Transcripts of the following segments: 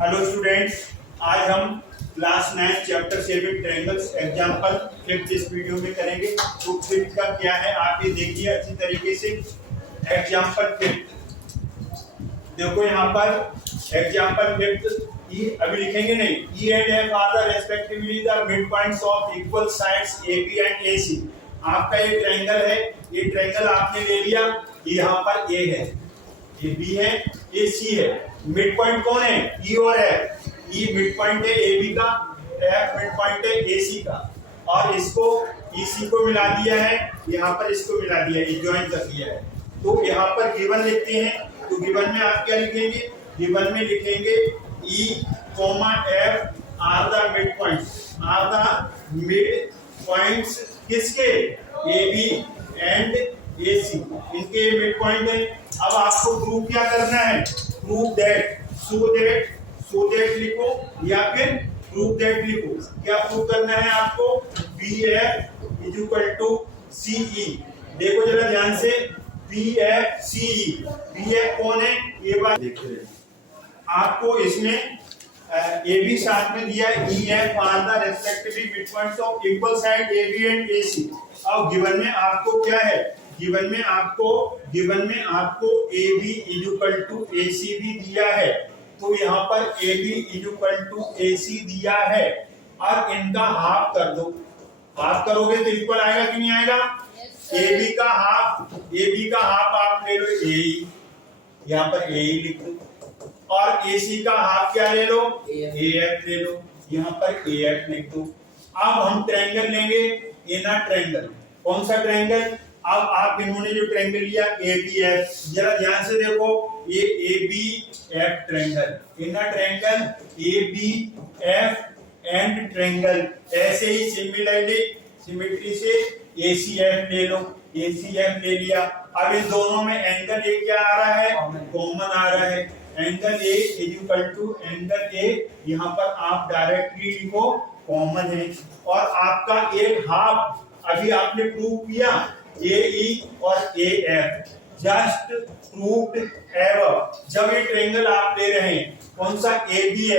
Hello students, आज हम class 9 chapter 7 triangles example fifth इस वीडियो में करेंगे। तो फिफ्थ का क्या है आप ये देखिए अच्छी तरीके से। एग्जांपल फिफ्थ देखो यहाँ पर एग्जांपल फिफ्थ ई अभी लिखेंगे नहीं। E and F are the respectively the mid points of equal sides AB and AC. आपका ये ट्रायंगल है, ये ट्रायंगल आपने ले लिया, यहाँ पर ए है, ये बी है, ये सी है। मिड पॉइंट कौन है? ई और एफ। ई मिड पॉइंट है ए बी का, एफ मिड पॉइंट है ए सी का, और इसको ई सी को मिला दिया है, यहाँ पर इसको मिला दिया है, ज्वाइन कर दिया है। तो यहाँ पर गिवन लिखते हैं, तो गिवन में आप क्या लिखेंगे? गिवन में लिखेंगे E comma F are the mid points, are the mid points किसके? ए बी एंड ए सी, इनके मिड पॉइंट है। अब आपको प्रूव क्या करना है? प्रूव दैट, सो दैट लिखो या फिर प्रूव दैट लिखो। क्या प्रूव करना है आपको? B F is equal to C E. देखो जरा ध्यान से, B F C E. B F कौन है? ये बात देखिए, आपको इसमें ए बी साथ में दिया, E F are the respectively mid points of equal side A B and A C. अब गिवन में आपको क्या है? गिवन में आपको A B is equal to A C भी दिया है, तो यहाँ पर A B is equal to A C दिया है। और इनका हाफ कर दो, हाफ करोगे तो इक्वल आएगा कि नहीं आएगा? ए बी का हाफ आप ले लो ए, यहाँ पर ए लिख दो, और ए सी का हाफ क्या ले लो? ए एफ ले लो, यहाँ पर ए एफ लिख दो। अब हम ट्रायंगल लेंगे, इनर ट्रायंगल। कौन सा ट्रायंगल? अब आप इन्होंने जो ट्रायंगल लिया ए बी एफ, जरा ध्यान से देखो, ये A B F triangle, inner triangle A B F and triangle. ऐसे ही सिमिट्री से ए सी एफ ले लो, ए सी एफ ले लिया। अब इन दोनों में एंगल ए क्या आ रहा है? कॉमन आ रहा है। Angle A is equal to angle A, यहाँ पर आप डायरेक्टली लिखो कॉमन है। और आपका एक हाफ अभी आपने प्रूव किया, ए ई और A F, just proved above. जब ये ट्रायंगल आप ले रहे हैं, कौन सा? ए बी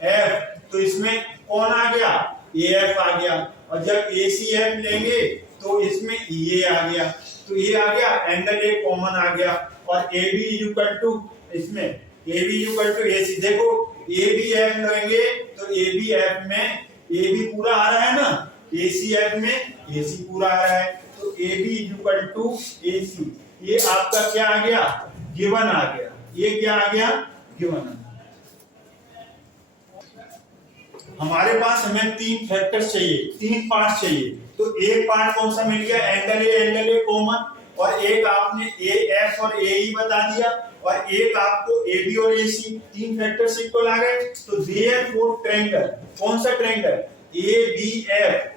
एफ, तो इसमें कौन आ गया? ए एफ आ गया। और जब ए सी एफ लेंगे तो इसमें ये आ गया, तो ये आ गया, एंगल ए कॉमन आ गया। और A B is equal to, इसमें A B is equal to A C. देखो ए बी एफ लेंगे तो ए बी एफ में ए बी पूरा आ रहा है ना, ए सी एफ में ए सी पूरा आ रहा है, तो A B is equal to A C. ये आपका क्या आ गया? गिवन आ गया। ये क्या आ गया? गिवन आ गया। हमारे पास हमें तीन फैक्टर्स चाहिए, तीन पार्ट चाहिए। तो एक पार्ट कौन सा मिल गया? एंगल ए कॉमन, और एक आपने ए एफ और ए ई बता दिया, और एक आपको ए बी और ए सी, तीन फैक्टर्स इक्वल आ गए। तो देयरफॉर ट्रायंगल, कौन सा triangle? A B F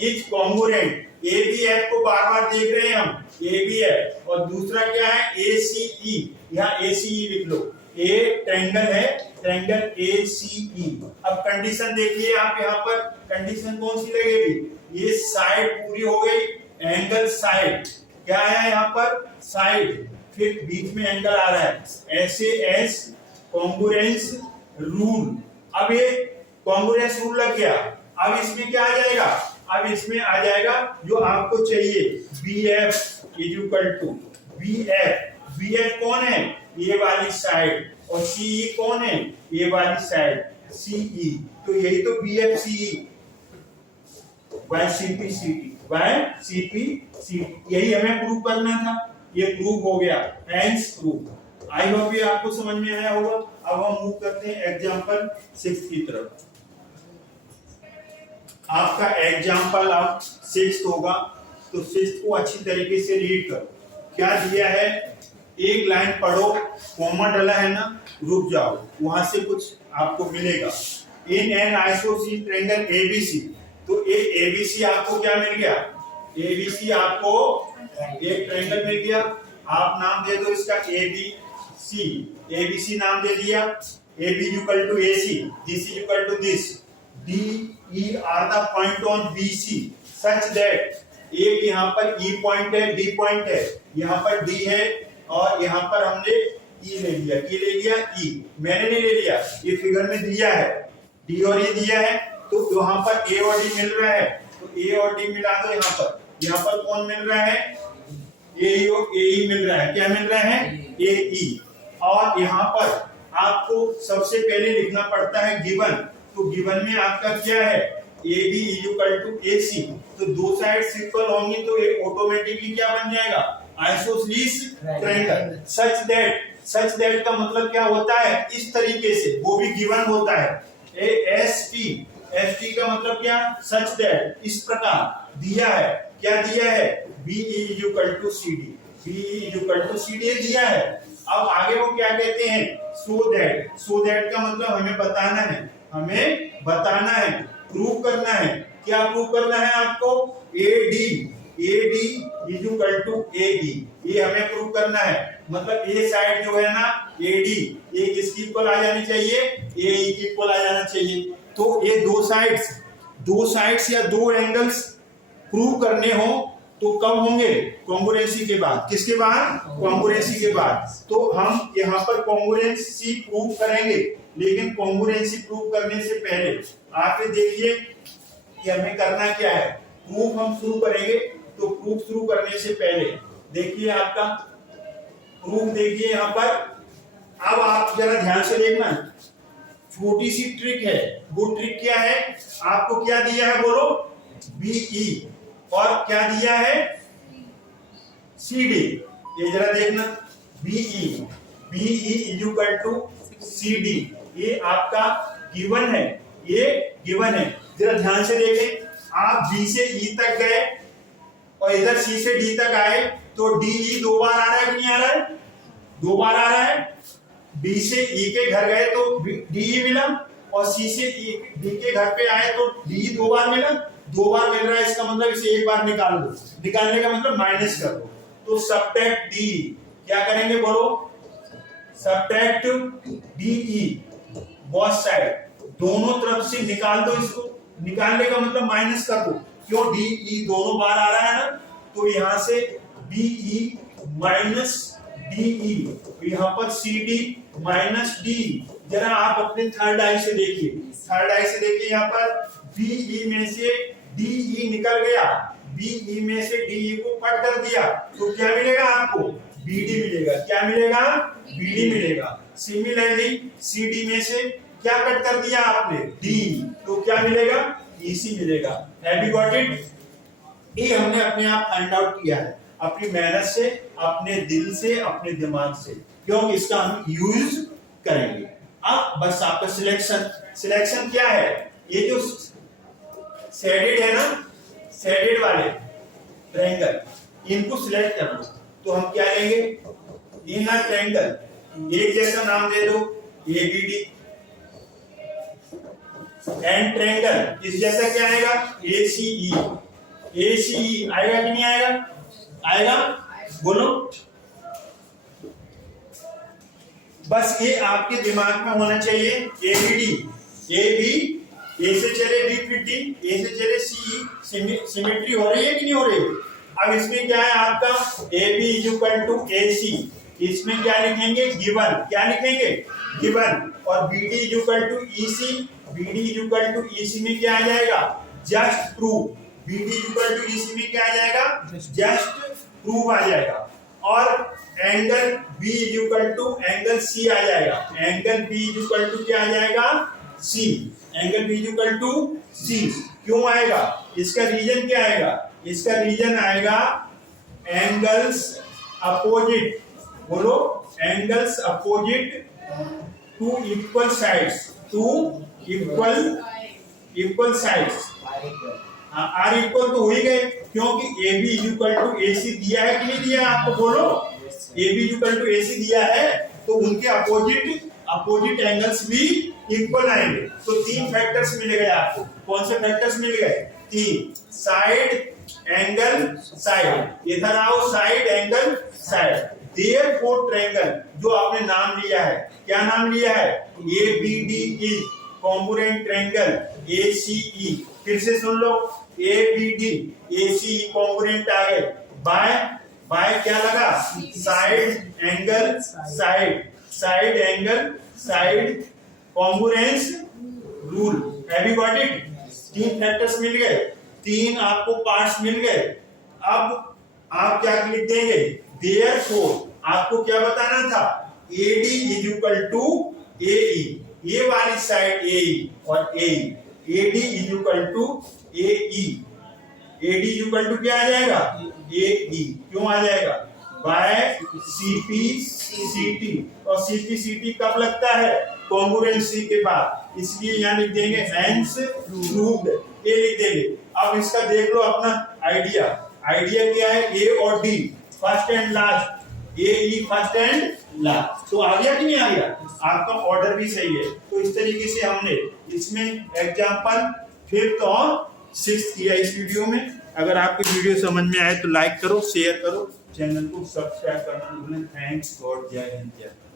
is congruent. A B F को बार बार देख रहे हैं हम, ए बी एफ। और दूसरा क्या है? ए सी ई, यहाँ ए सी ई लिख लो। ए ट्रायंगल है, ट्रायंगल ए सी ई। अब कंडीशन देखिए आप, यहाँ पर कंडीशन कौन सी लगेगी? ये साइड पूरी हो गई, एंगल साइड क्या आया यहाँ पर? साइड, फिर बीच में एंगल आ रहा है, ऐसे एस कॉन्ग्रुएंस रूल। अब ये कॉन्ग्रुएंस रूल लग गया। अब इसमें क्या आ जाएगा? अब इसमें आ जाएगा जो आपको चाहिए, B F is equal to B F. B F कौन है? ये वाली साइड, और सी ई कौन है? ये वाली साइड, सी ई। तो यही तो B F C E by C P C T, by C P C T, यही हमें प्रूव करना था। ये प्रूव हो गया, हेंस प्रूव। आई होप ये आपको समझ में आया होगा। अब हम मूव करते हैं एग्जांपल 6 की तरफ। आपका एग्जांपल अब 6 होगा, तो 6 को अच्छी तरीके से रीड करो। क्या दिया है? एक लाइन पढ़ो, कॉमा डाला है ना, रुक जाओ, वहां से कुछ आपको मिलेगा। In an isosceles triangle ABC, तो ए बी सी आपको क्या मिल गया? ए बी सी आपको एक ट्रायंगल मिल गया। आप नाम दे दो इसका A B C, A B C नाम दे दिया। A B equal to A C, this is equal to this, D E are the point on B C such that एक यहाँ पर ई पॉइंट है, डी पॉइंट है, यहाँ पर डी है, और यहाँ पर हमने ई ले लिया, की ले लिया ई, मैंने नहीं ले लिया, ये फिगर में दिया है डी और ये दिया है, तो यहाँ पर ए और डी मिल रहा है, तो ए और डी मिला दो यहाँ पर कौन मिल रहा है, ए ई मिल रहा है, क्या मिल रहा है, ए ई। और यहाँ पर आपको सबसे पहले लिखना पड़ता है गिवन, तो गिवन में आपका क्या है, A B equal to A सी, तो दो साइड इक्वल होंगी तो ये ऑटोमेटिकली क्या बन जाएगा, आइसोसेलेस ट्रायंगल। सच दैट का मतलब क्या होता है, इस तरीके से, वो भी गिवन होता है, एस टी का मतलब क्या, सच दैट, इस प्रकार दिया है, क्या दिया है, B equal to C D दिया है। अब आगे वो क्या कहते हैं, सो दैट का मतलब हमें बताना है, प्रूव करना है, क्या प्रूव करना है आपको, A D equal to A B, ये हमें प्रूव करना है, मतलब ये साइड जो है ना ए डी, ये किसकी इक्वल आ जानी चाहिए, ए ई की इक्वल आ जाना चाहिए। तो ये दो साइड्स या दो एंगल्स प्रूव करने हो तो कब होंगे, कॉन्ग्रुएंसी के बाद, किसके बाद, कॉन्ग्रुएंसी के बाद। तो हम यहाँ पर कॉन्ग्रुएंसी प्रूव करेंगे, लेकिन कॉन्ग्रुएंसी प्रूव करने से पहले आप ये देखिए कि हमें करना क्या है, प्रूफ हम शुरू करेंगे, तो प्रूफ शुरू करने से पहले देखिए आपका प्रूफ, देखिए यहाँ पर। अब आप जरा ध्यान से देखना, छोटी सी ट्रिक है, वो ट्रिक क्या है, आपको क्या दिया है बोलो, बीई, और क्या दिया है, सी डी, ये जरा देखना, BE equal to C D, ये आपका गिवन है, जरा ध्यान से देखें। आप बी से ई तक गए और इधर सी से डी तक आए, तो डी ई दो बार आ रहा है कि नहीं आ रहा है, दो बार आ रहा है। बी से ई के घर गए तो डी ई मिला, और सी से डी के घर पे आए तो डी दो बार मिला, मिल रहा है, इसका मतलब इसे एक बार निकाल दो, निकालने का मतलब माइनस कर दो, तो सबट्रैक्ट डी, क्या करेंगे बोलो, subtract D E, both side, दोनों तरफ से निकाल दो इसको, निकालने का मतलब माइनस कर दो, क्यों, डी ई दोनों बार आ रहा है ना, तो यहां से B E minus D E, यहाँ पर सी डी माइनस डी। जरा आप अपने थर्ड आई से देखिए, यहाँ पर बी ई में से डी ई निकल गया, बी ई में से डी ई को कट कर दिया, तो क्या मिलेगा आपको, बी डी मिलेगा, क्या मिलेगा, बी डी मिलेगा। सिमिलरली सी डी में से क्या कट कर दिया आपने, डी, तो क्या मिलेगा, ईसी मिलेगा। Have you got it? ये हमने अपने आप फाइंड आउट किया है, अपनी मेहनत से, अपने दिल से, अपने दिमाग से, क्योंकि इसका हम यूज करेंगे। अब बस आपका सिलेक्शन क्या है, ये जो शेडेड है ना, शेडेड वाले ट्रायंगल, इनको सिलेक्ट कर लो, तो हम क्या लेंगे, इन अ ट्रायंगल, एक जैसा नाम दे दो, एबीडी, एंड ट्रायंगल इस जैसा क्या आएगा, एसीई, आएगा कि नहीं आएगा, आएगा, बोलो। बस ये आपके दिमाग में होना चाहिए, एबीडी, ए बी, ए से चले बी फिर डी, ए से चले सी, सिमेट्री हो रही है कि नहीं हो रही। अब इसमें क्या है आपका, A B equal to A C, इसमें क्या लिखेंगे, गिवन, क्या लिखेंगे, गिवन, और B D equal to E C, B D equal to E C में क्या आ जाएगा, just prove, B D equal to E C में क्या आ जाएगा, जस्ट प्रूव आ जाएगा, और angle B equal to angle C आ जाएगा, एंगल बी इक्वल टू क्या आ जाएगा, C, angle B equal to C. क्यों आएगा, इसका रीजन क्या आएगा, इसका रीजन आएगा एंगल्स अपोजिट, बोलो, angles opposite to equal sides, to equal sides, are equal तो हो ही गए, क्योंकि A B equal to A C दिया है कि नहीं दिया आपको, बोलो, A B equal to A C दिया है, तो उनके अपोजिट एंगल्स भी इक्वल आएंगे। तो तीन फैक्टर्स मिल गए आपको, कौन से फैक्टर्स मिल गए, तीन, साइड, एंगल, साइड, इधर आओ, side, angle, side, therefore triangle, जो आपने नाम लिया है, क्या नाम लिया है, A B D is congruent triangle ACE, फिर से सुन लो, ABD ACE कॉन्ग्रुएंट आए, बाय क्या लगा, side, angle, side, side angle, side congruence rule. Have you got it? 3 factors मिल गए, 3 आपको पार्ट्स मिल गए। अब आप क्या लिख देंगे? देयरफॉर आपको क्या बताना था? AD is equal to AE, ये वाली साइड AE और AE, AD is equal to AE, AD is equal to क्या आ जाएगा? AE। क्यों आ जाएगा? बाय CP CT, और CP CT कब लगता है? कॉन्ग्रुएंसी के बाद, इसलिए यहाँ लिख देंगे हैंस प्रूव्ड, ये लिख देंगे। अब इसका देख लो अपना आइडिया। आइडिया क्या है? A और D first and last, AE first and last. तो आ गया कि नहीं आ गया? आपका ऑर्डर भी सही है। तो इस तरीके से हमने इसमें एग्जांपल 5th और 6th किया इस वीडियो में। अगर आपकी वीडियो समझ में आए तो लाइक करो, शेयर करो, चैनल को सब्सक्राइब करना ना भूलें। थैंक्स गॉड, जय हिंद, जय भारत।